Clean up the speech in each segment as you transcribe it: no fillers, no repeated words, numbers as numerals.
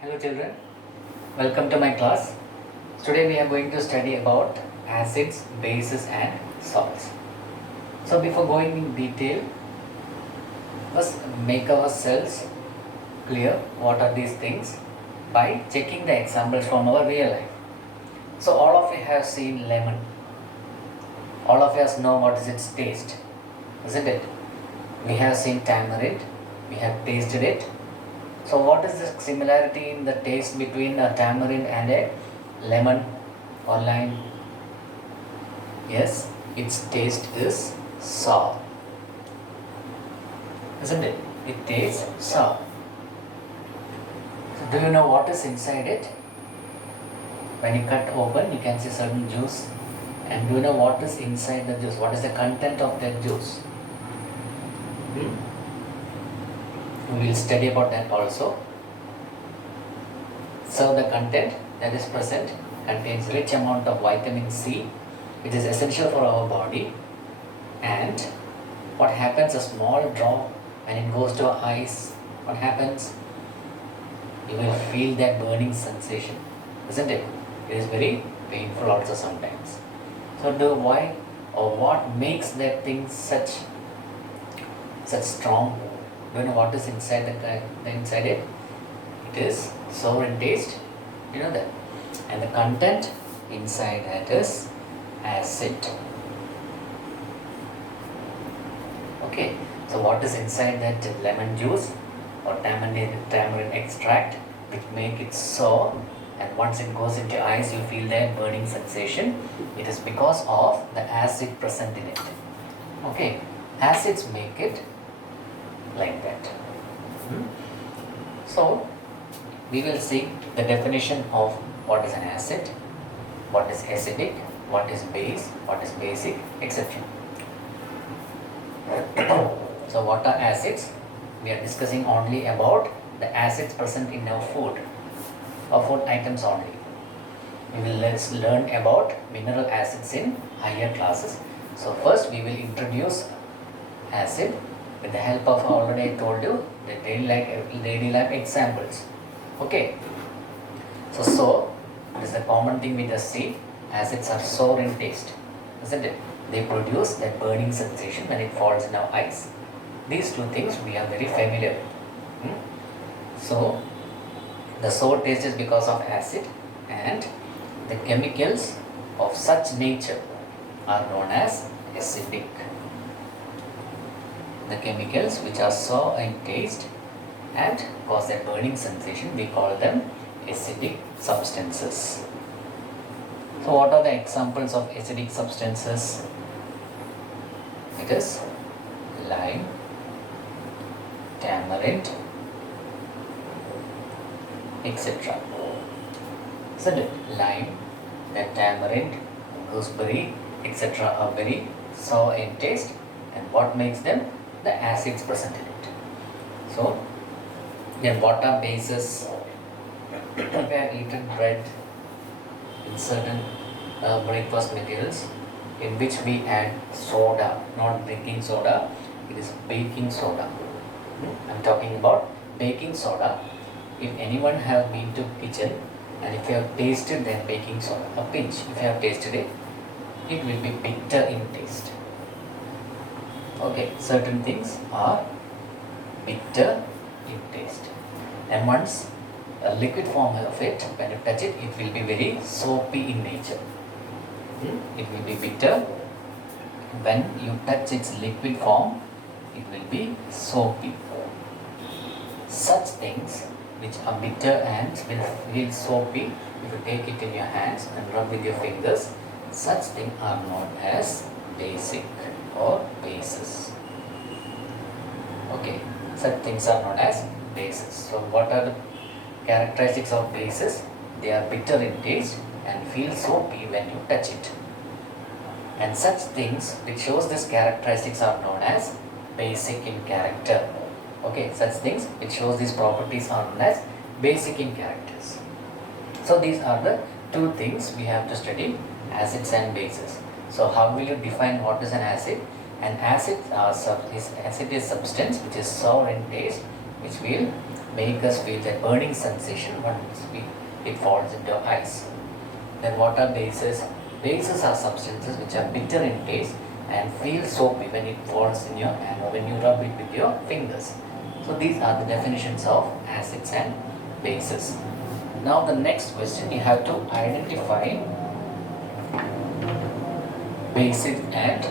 Hello children, welcome to my class. Today we are going to study about acids, bases and salts. So before going in detail, first make ourselves clear what are these things by checking the examples from our real life. So all of you have seen lemon. All of us know what is its taste, isn't it? We have seen tamarind, we have tasted it. So what is the similarity in the taste between a tamarind and a lemon or lime? Yes, its taste is sour. Isn't it? It tastes sour. So do you know what is inside it? When you cut open, you can see certain juice. And do you know what is inside the juice? What is the content of that juice? We will study about that also. So the content that is present contains rich amount of vitamin C, which is essential for our body. And what happens, a small drop when it goes to our eyes, what happens? You will feel that burning sensation, isn't it? It is very painful also sometimes. So why or what makes that thing such strong? Do you know what is inside the inside it? It is sour in taste. You know that. And the content inside that is acid. Okay. So what is inside that lemon juice or tamarind extract which make it sour, and once it goes into your eyes you feel that burning sensation? It is because of the acid present in it. Okay. Acids make it like that. So we will see the definition of what is an acid, what is acidic, what is base, what is basic, etc. So what are acids? We are discussing only about the acids present in our food or food items only. We will learn about mineral acids in higher classes. So first we will introduce acid with the help of, already I told you, the daily life examples. Okay. So this is a common thing we just see. Acids are sour in taste, isn't it? They produce that burning sensation when it falls in our eyes. These two things we are very familiar with. So the sour taste is because of acid, and the chemicals of such nature are known as acidic. The chemicals which are sour in taste and cause that burning sensation, we call them acidic substances. So what are the examples of acidic substances? It is lime, tamarind, etc. So the lime, the tamarind, gooseberry, etc. are very sour in taste, and what makes them? The acids present in it. So then what are bases? We have eaten bread in certain breakfast materials in which we add soda, not baking soda, it is baking soda. I'm talking about baking soda. If anyone have been to kitchen and if you have tasted that baking soda, a pinch, if you have tasted it, it will be bitter in taste. Okay, certain things are bitter in taste, and once a liquid form of it, when you touch it, it will be very soapy in nature. It will be bitter. When you touch its liquid form, it will be soapy. Such things which are bitter and will feel soapy, if you take it in your hands and rub with your fingers, such things are known as basic or bases. Okay, such things are known as bases. So what are the characteristics of bases? They are bitter in taste and feel soapy when you touch it. And such things which shows these characteristics are known as basic in character. Okay, such things which shows these properties are known as basic in characters. So these are the two things we have to study, acids and bases. So how will you define what is an acid? An acid is substance which is sour in taste which will make us feel that burning sensation once it falls into our eyes. Then what are bases? Bases are substances which are bitter in taste and feel soapy when it falls in your hand or when you rub it with your fingers. So these are the definitions of acids and bases. Now the next question, you have to identify bases and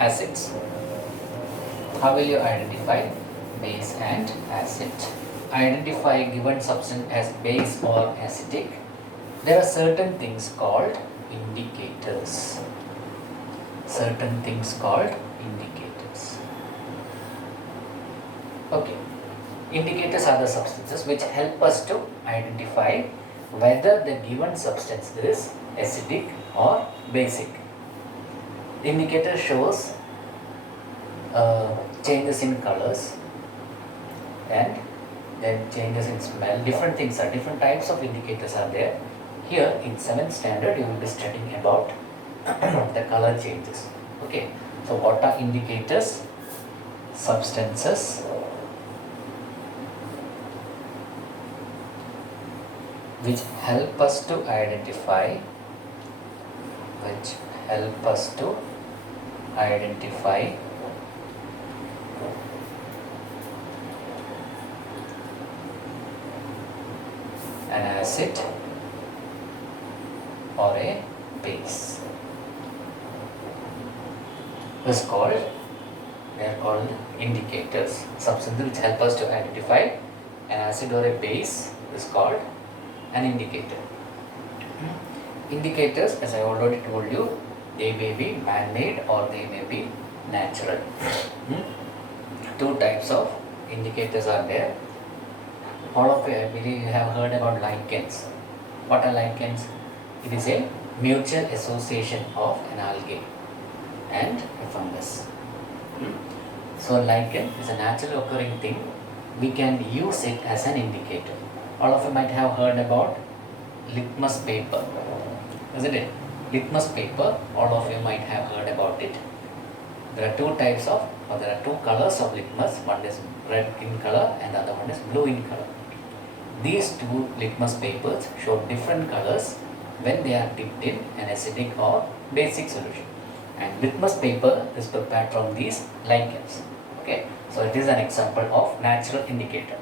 acids. How will you identify base and acid? Identify a given substance as base or acidic. There are certain things called indicators. Certain things called indicators. Okay. Indicators are the substances which help us to identify whether the given substance is acidic or basic. The indicator shows changes in colors and then changes in smell. Different things are, different types of indicators are there. Here in 7th standard you will be studying about the color changes. Okay, so what are indicators? Substances which help us to identify an acid or a base. This is called, they are called indicators. Substances which help us to identify an acid or a base is called an indicator. Indicators, as I already told you, they may be man-made or they may be natural. Two types of indicators are there. All of you, I believe, have heard about lichens. What are lichens? It is a mutual association of an algae and a fungus. So lichen is a naturally occurring thing. We can use it as an indicator. All of you might have heard about litmus paper, isn't it? Litmus paper, all of you might have heard about it. There are two types of, or there are two colors of litmus. One is red in color and the other one is blue in color. These two litmus papers show different colors when they are dipped in an acidic or basic solution. And litmus paper is prepared from these lichens. Okay, so it is an example of natural indicator.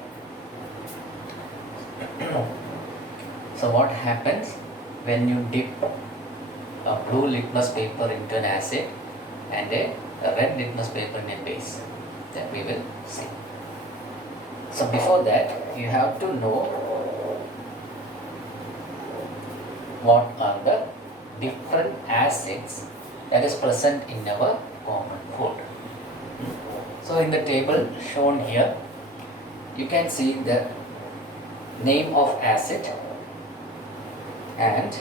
So what happens when you dip a blue litmus paper into an acid and a red litmus paper in a base? That we will see. So before that, you have to know what are the different acids that is present in our common food. So in the table shown here, you can see the name of acid and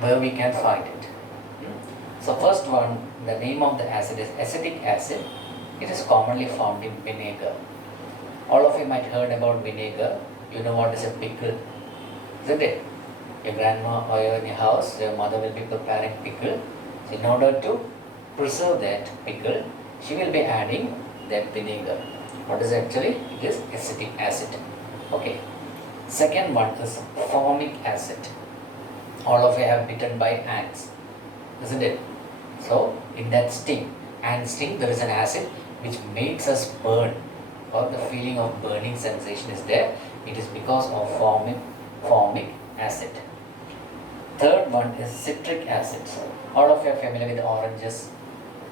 where we can find it. So first one, the name of the acid is acetic acid. It is commonly found in vinegar. All of you might heard about vinegar. You know what is a pickle, isn't it? Your grandma or in your house, your mother will be preparing pickle. So in order to preserve that pickle, she will be adding that vinegar. What is actually? It is acetic acid. Okay. Second one is formic acid. All of you have bitten by ants, isn't it? So in that sting, ant sting, there is an acid which makes us burn, or the feeling of burning sensation is there. It is because of formic acid. Third one is citric acid. All of you are familiar with oranges,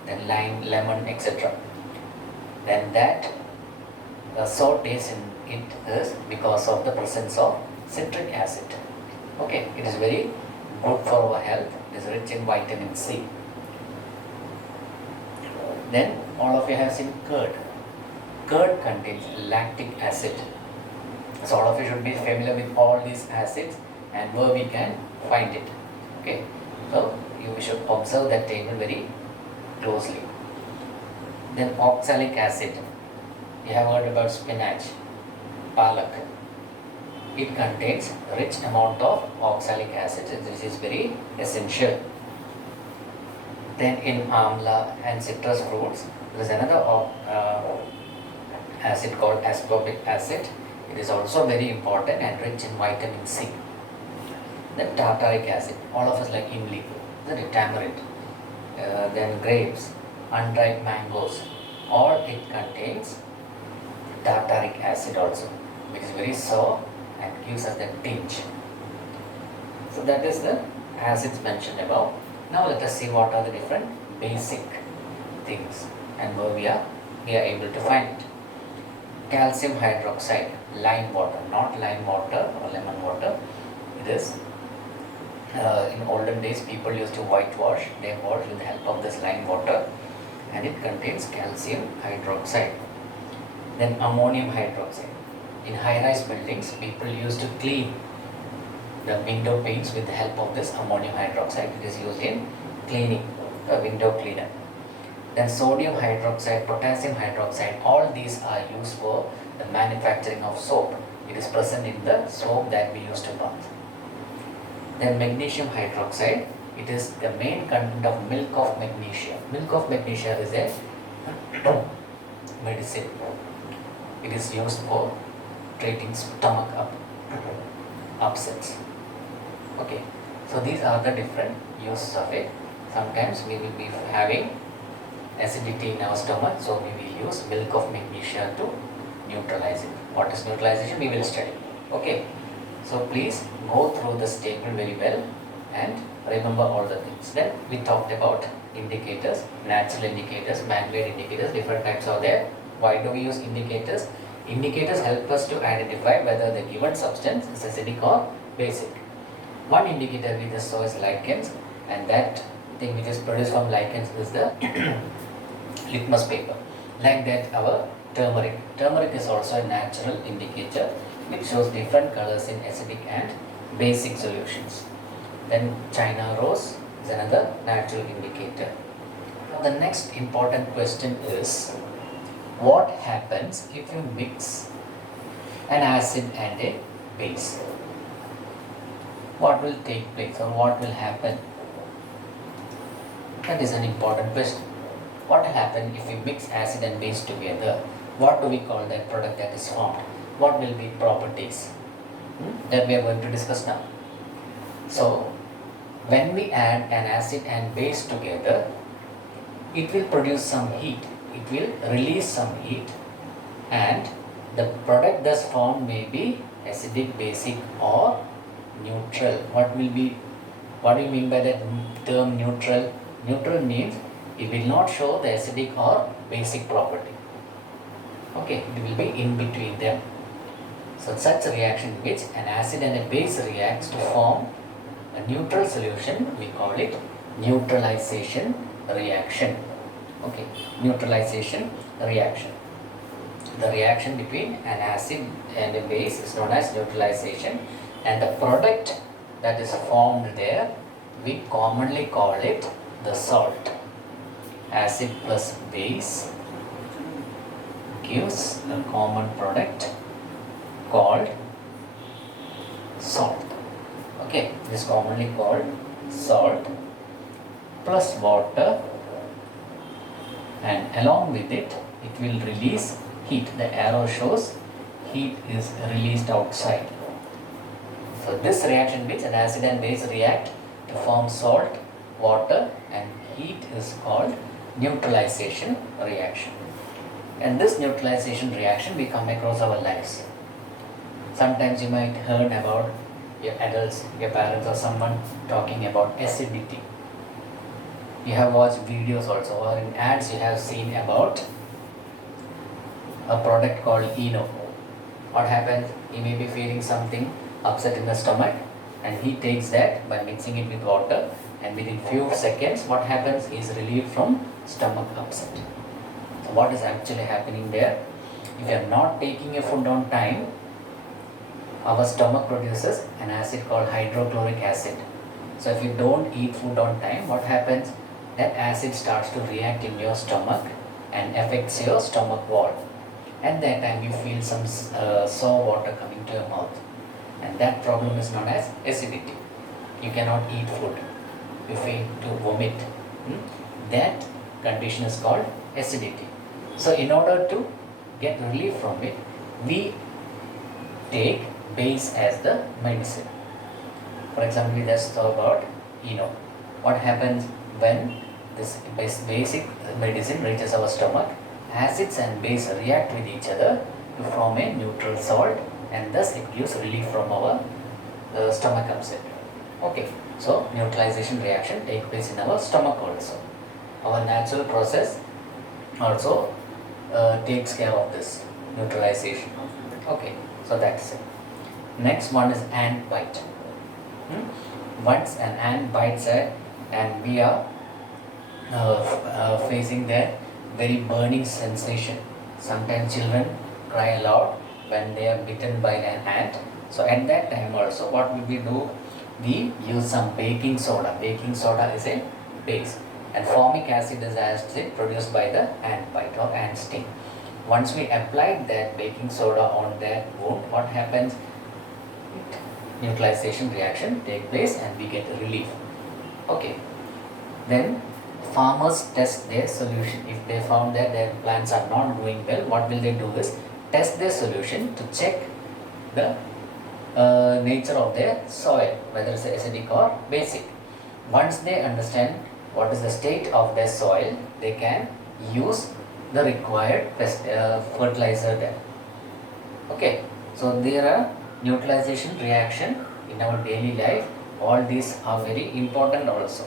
then lime, lemon, etc. Then that sour taste in it is because of the presence of citric acid. Okay, it is very good for our health. It is rich in vitamin C. Then all of you have seen curd. Curd contains lactic acid. So all of you should be familiar with all these acids and where we can find it. Okay, so you should observe that table very closely. Then oxalic acid. You have heard about spinach, palak. It contains rich amount of oxalic acid. This is very essential. Then in amla and citrus fruits, there is another acid called ascorbic acid. It is also very important and rich in vitamin C. Then tartaric acid, all of us like imli, then tamarind, then grapes, unripe mangoes, all it contains tartaric acid also, which is very sour and gives us the tinge. So that is the acids mentioned above. Now let us see what are the different basic things and where we are able to find it. Calcium hydroxide, lime water, not lime water or lemon water. It is in olden days people used to whitewash their water with the help of this lime water, and it contains calcium hydroxide. Then ammonium hydroxide. In high-rise buildings, people used to clean the window panes with the help of this ammonium hydroxide. It is used in cleaning, a window cleaner. Then sodium hydroxide, potassium hydroxide, all these are used for the manufacturing of soap. It is present in the soap that we use to bath. Then magnesium hydroxide, it is the main content of milk of magnesia. Milk of magnesia is a medicine. It is used for treating stomach upsets. Okay, so these are the different uses of it. Sometimes we will be having acidity in our stomach, so we will use milk of magnesia to neutralize it. What is neutralization? We will study. Okay, so please go through this table very well and remember all the things. Then we talked about indicators, natural indicators, man-made indicators, different types are there. Why do we use indicators? Indicators help us to identify whether the given substance is acidic or basic. One indicator we just saw is lichens, and that thing which is produced from lichens is the litmus paper. Like that, our turmeric. Turmeric is also a natural indicator which shows different colors in acidic and basic solutions. Then China rose is another natural indicator. Now the next important question is, what happens if you mix an acid and a base? What will take place or what will happen? That is an important question. What will happen if we mix acid and base together? What do we call that product that is formed? What will be properties? That we are going to discuss now. So, when we add an acid and base together, it will produce some heat. It will release some heat, and the product thus formed may be acidic, basic or neutral. What do you mean by that term neutral? Neutral means it will not show the acidic or basic property. Okay, it will be in between them. So such a reaction in which an acid and a base reacts to form a neutral solution, we call it neutralization reaction. Okay, neutralization reaction. The reaction between an acid and a base is known as neutralization, and the product that is formed there, we commonly call it the salt. Acid plus base gives a common product called salt. Okay, this is commonly called salt plus water, and along with it, it will release heat. The arrow shows heat is released outside. So this reaction which an acid and base react to form salt, water and heat is called neutralization reaction. And this neutralization reaction we come across our lives. Sometimes you might heard about your adults, your parents or someone talking about acidity. You have watched videos also, or in ads you have seen about a product called Eno. What happens? He may be feeling something upset in the stomach, and he takes that by mixing it with water, and within few seconds what happens is relieved from stomach upset. So what is actually happening there? If you are not taking a food on time, our stomach produces an acid called hydrochloric acid. So if you don't eat food on time, what happens? That acid starts to react in your stomach and affects your stomach wall. At that time you feel some sour water coming to your mouth, and that problem is known as acidity. You cannot eat food, you feel to vomit. That condition is called acidity. So in order to get relief from it, we take base as the medicine. For example, we just talk about, what happens when this basic medicine reaches our stomach. Acids and base react with each other to form a neutral salt, and thus it gives relief from our stomach upset. Okay, so neutralization reaction take place in our stomach also. Our natural process also takes care of this neutralization. Okay, so that's it. Next one is ant bite. Once an ant bites it, and we are facing that very burning sensation. Sometimes children cry aloud when they are bitten by an ant. So at that time also, what will we do? We use some baking soda. Baking soda is a base, and formic acid is acid produced by the ant bite or ant sting. Once we apply that baking soda on that wound, what happens? Neutralization reaction take place and we get relief. Okay, then farmers test their solution. If they found that their plants are not doing well, what will they do is test their solution to check the nature of their soil, whether it's acidic or basic. Once they understand what is the state of their soil, they can use the required fertilizer there. Okay, so there are neutralization reaction in our daily life. All these are very important also.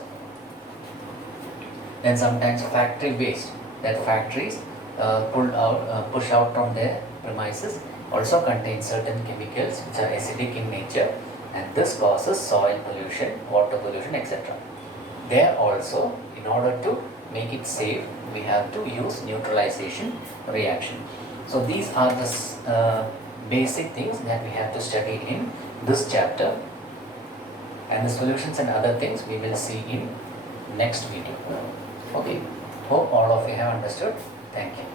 Then sometimes factory waste, that factories push out from their premises, also contain certain chemicals which are acidic in nature, and this causes soil pollution, water pollution, etc. There also, in order to make it safe, we have to use neutralization reaction. So these are the basic things that we have to study in this chapter, and the solutions and other things we will see in next video. Okay, hope all of you have understood. Thank you.